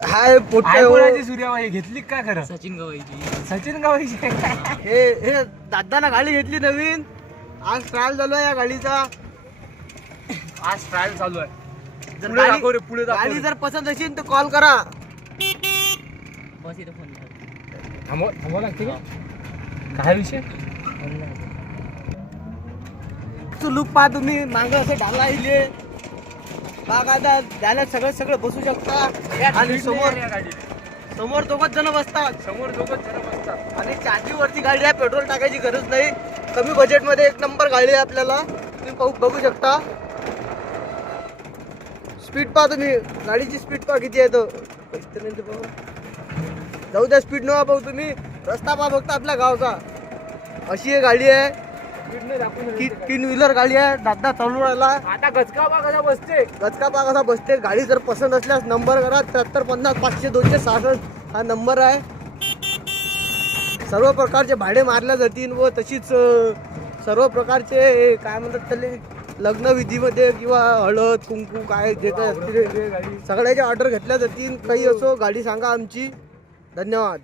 हाय पोट्टे हो. आयफोनाची सूर्यवाही घेतली का खरं? सचिन गवाईची. सचिन गावाची हे दादाला गाडी घेतली नवीन. आज ट्रायल चालू आहे या गाडीचा. आज ट्रायल चालू आहे. जर पुढे दाखव रे, पुढे दाखव गाडी रे. जर पसंत असेल तर कॉल करा. बस इथं फोन थांबवा लागते का? काय विषय? लुक पहा तुम्ही. मांग असे ढाला इले बाग. आता त्याला सगळं बसू शकता. आणि समोर दोघच जण बसतात. समोर दोघं जण बसतात. आणि चार्जिंगवरती गाडी आहे. पेट्रोल टाकायची गरज नाही. कमी बजेटमध्ये एक नंबर गाडी आहे आपल्याला. तुम्ही बघू शकता. स्पीड पहा तुम्ही. गाडीची स्पीड पहा किती आहे. जाऊ द्या स्पीड नवा पाहू तुम्ही. रस्ता पहा फक्त आपल्या गावचा. अशी एक गाडी आहे. 3 व्हीलर गाडी आहे. दादा चालू राहिला. आता गचका बा कसा बसते. गचका पहा कसा बसते. गाडी जर पसंत असल्यास नंबर करा. 73 50 500 266 हा नंबर आहे. सर्व प्रकारचे भाडे मारल्या जातील व तशीच सर्व प्रकारचे काय म्हणतात त्याले लग्न विधीमध्ये किंवा हळद कुंकू काय जे काय असतील सगळ्याचे ऑर्डर घेतल्या जातील. काही असो गाडी सांगा आमची. धन्यवाद.